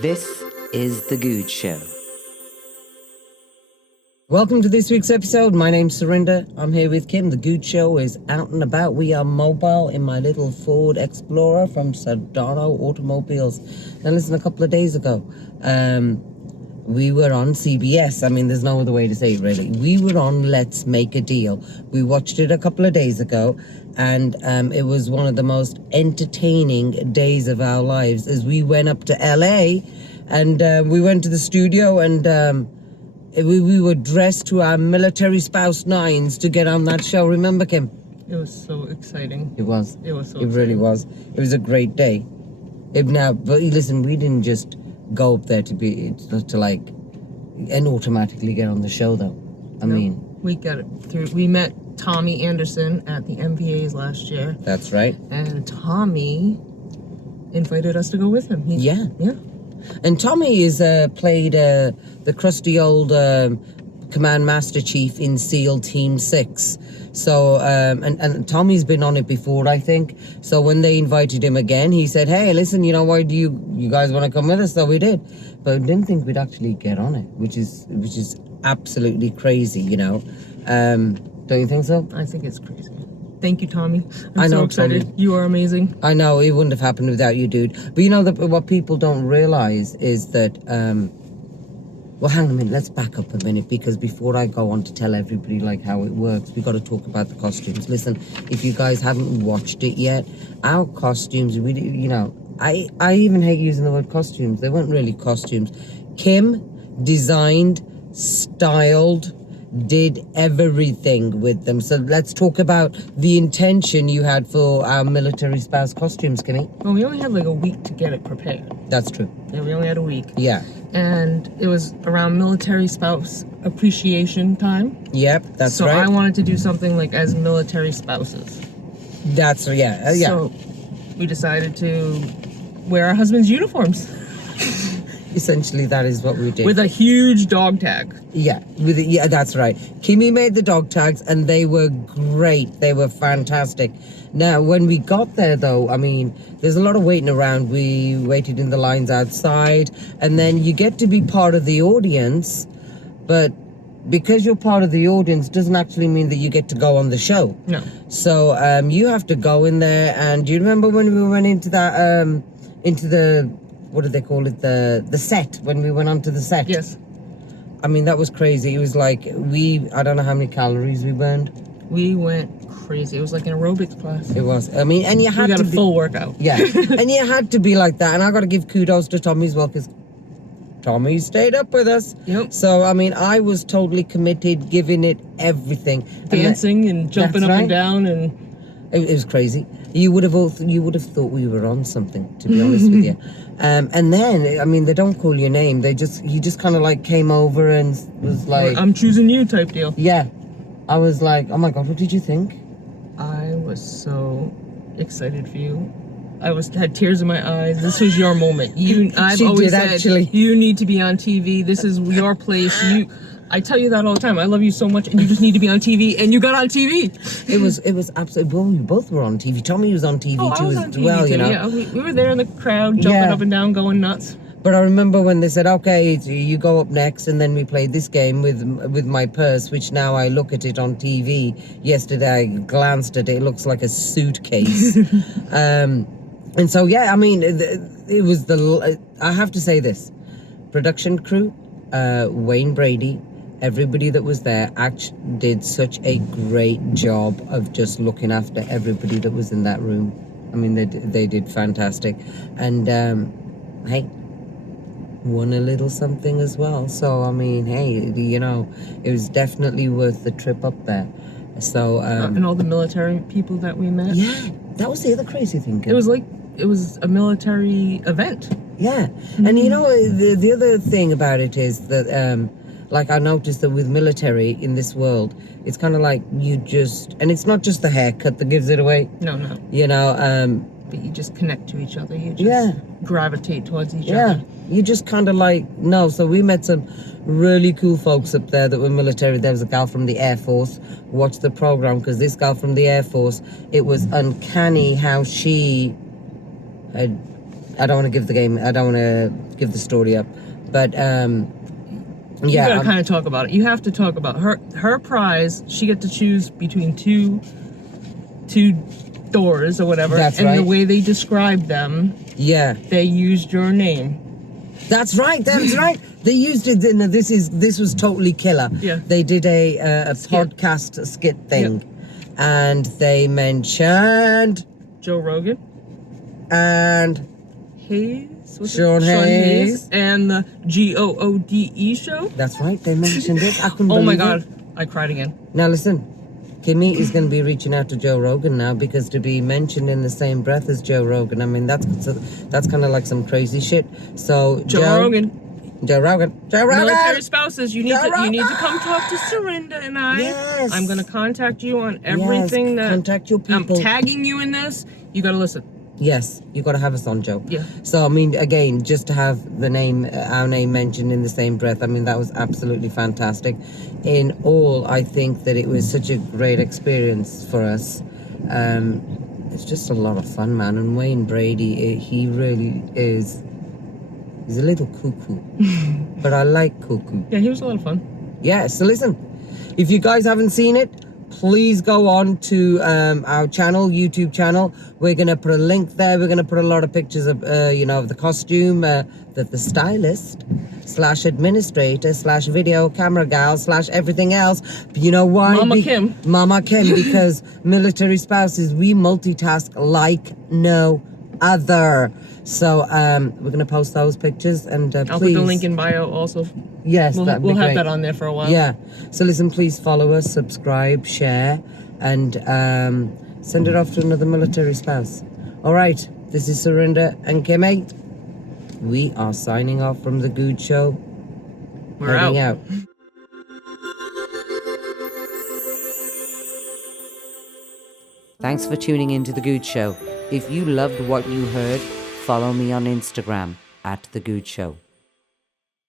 This is The Goode Show. Welcome to this week's episode. My name's Surinder. I'm here with Kim. The Goode Show is out and about. We are mobile in my little Ford Explorer from Sardano Automobiles. Now listen, a couple of days ago, we were on CBS. I mean, there's no other way to say it, really. We were on Let's Make a Deal. We watched it a couple of days ago, and it was one of the most entertaining days of our lives as we went up to LA, and we went to the studio, and we were dressed to our military spouse nines to get on that show. Remember, Kim? It was so exciting. It was. It was so It exciting. really was. It was a great day. But listen, we didn't just go up there and automatically get on the show, though. I mean, we got it through. We met Tommy Anderson at the MVAs last year. That's right. And Tommy invited us to go with him. Yeah. Yeah. And Tommy is played the crusty old Command Master Chief in SEAL Team 6. So, and Tommy's been on it before, I think. So when they invited him again, he said, hey, listen, you know, why do you guys want to come with us? So we did. But we didn't think we'd actually get on it, which is absolutely crazy, you know. Don't you think so? I think it's crazy. Thank you, Tommy. I know, so excited. Tommy. You are amazing. I know, it wouldn't have happened without you, dude. But you know, what people don't realize is that, well, hang on a minute, let's back up a minute, because before I go on to tell everybody, like, how it works, we got to talk about the costumes. Listen, if you guys haven't watched it yet, our costumes, I even hate using the word costumes. They weren't really costumes. Kim designed, styled, did everything with them. So let's talk about the intention you had for our military spouse costumes, Kimmy. Well, we only had like a week to get it prepared. That's true. Yeah, we only had a week. Yeah. And it was around military spouse appreciation time. Yep, that's so right. So I wanted to do something like as military spouses. Yeah. So we decided to wear our husband's uniforms. Essentially, that is what we did. With a huge dog tag. Yeah, that's right. Kimmy made the dog tags, and they were great. They were fantastic. Now, when we got there, though, I mean, there's a lot of waiting around. We waited in the lines outside, and then you get to be part of the audience, but because you're part of the audience doesn't actually mean that you get to go on the show. No. So you have to go in there, and do you remember when we went into that, into the... what do they call it? The set, when we went onto the set. Yes. I mean, that was crazy. It was like, I don't know how many calories we burned. We went crazy. It was like an aerobics class. It was. I mean, and you had we got to a full workout. Yeah. And you had to be like that. And I got to give kudos to Tommy as well, because Tommy stayed up with us. Yep. So, I mean, I was totally committed, giving it everything. Dancing and jumping up and down, and it was crazy. You would have thought we were on something, to be honest with you. And then, I mean, they don't call your name. He just kind of like came over and was like, I'm choosing you type deal. Yeah. I was like, oh my God, what did you think? I was so excited for you. I had tears in my eyes. This was your moment. I've always said, actually. You need to be on TV. This is your place. I tell you that all the time. I love you so much, and you just need to be on TV. And you got on TV. It was absolutely. Well, we both were on TV. Tommy was on TV too as well. Too. You know. Yeah, we were there in the crowd, jumping up and down, going nuts. But I remember when they said, "Okay, you go up next," and then we played this game with my purse, which now I look at it on TV. Yesterday I glanced at it. It looks like a suitcase. And so I mean, it was I have to say this, production crew, Wayne Brady. Everybody that was there actually did such a great job of just looking after everybody that was in that room. I mean, they did fantastic. And, hey, won a little something as well. So, I mean, hey, you know, it was definitely worth the trip up there. So, and all the military people that we met. Yeah, that was the other crazy thing. It was a military event. Yeah. Mm-hmm. And, you know, the other thing about it is that... like I noticed that with military in this world, it's kind of like and it's not just the haircut that gives it away. No. You know, but you just connect to each other. You just gravitate towards each other. You just kind of so we met some really cool folks up there that were military. There was a gal from the Air Force. Watched the program, because this gal from the Air Force, it was uncanny how she had I don't want to give the story up, but You gotta kind of talk about it. You have to talk about her prize. She get to choose between two doors or whatever. That's and right. the way they described them, they used your name. That's right. They used it. This was totally killer. Yeah. They did a podcast skit thing, and they mentioned Joe Rogan and Hayes. Sean Hayes and the Goode Show. That's right. They mentioned it. I couldn't Oh my believe God, it. I cried again. Now listen, Kimmy is going to be reaching out to Joe Rogan now, because to be mentioned in the same breath as Joe Rogan, I mean that's kind of like some crazy shit. So Joe Rogan. Military spouses, you need to come talk to Serinda and I. Yes. I'm gonna contact you on everything that contact your people. I'm tagging you in this. You gotta listen. Yes, you got to have us on, Joe. Yeah. So I mean, again, just to have our name mentioned in the same breath, I mean that was absolutely fantastic. In all, I think that it was such a great experience for us. It's just a lot of fun, man. And Wayne Brady, he really is. He's a little cuckoo, but I like cuckoo. Yeah, he was a lot of fun. Yeah. So listen, if you guys haven't seen it, please go on to our channel, YouTube channel. We're going to put a link there. We're going to put a lot of pictures of, of the costume, that the stylist / administrator / video camera gal / everything else. But you know why? Mama Kim, because military spouses, we multitask like no other. So we're going to post those pictures, and I'll please. put the link in bio also. Yes, we'll have great. that on there for a while. Yeah. So listen, please follow us, subscribe, share, and send it off to another military spouse. All right. This is Serinda and Kimmy. We are signing off from the Goode Show. We're out. Thanks for tuning in to The Goode Show. If you loved what you heard, follow me on Instagram @The Goode Show.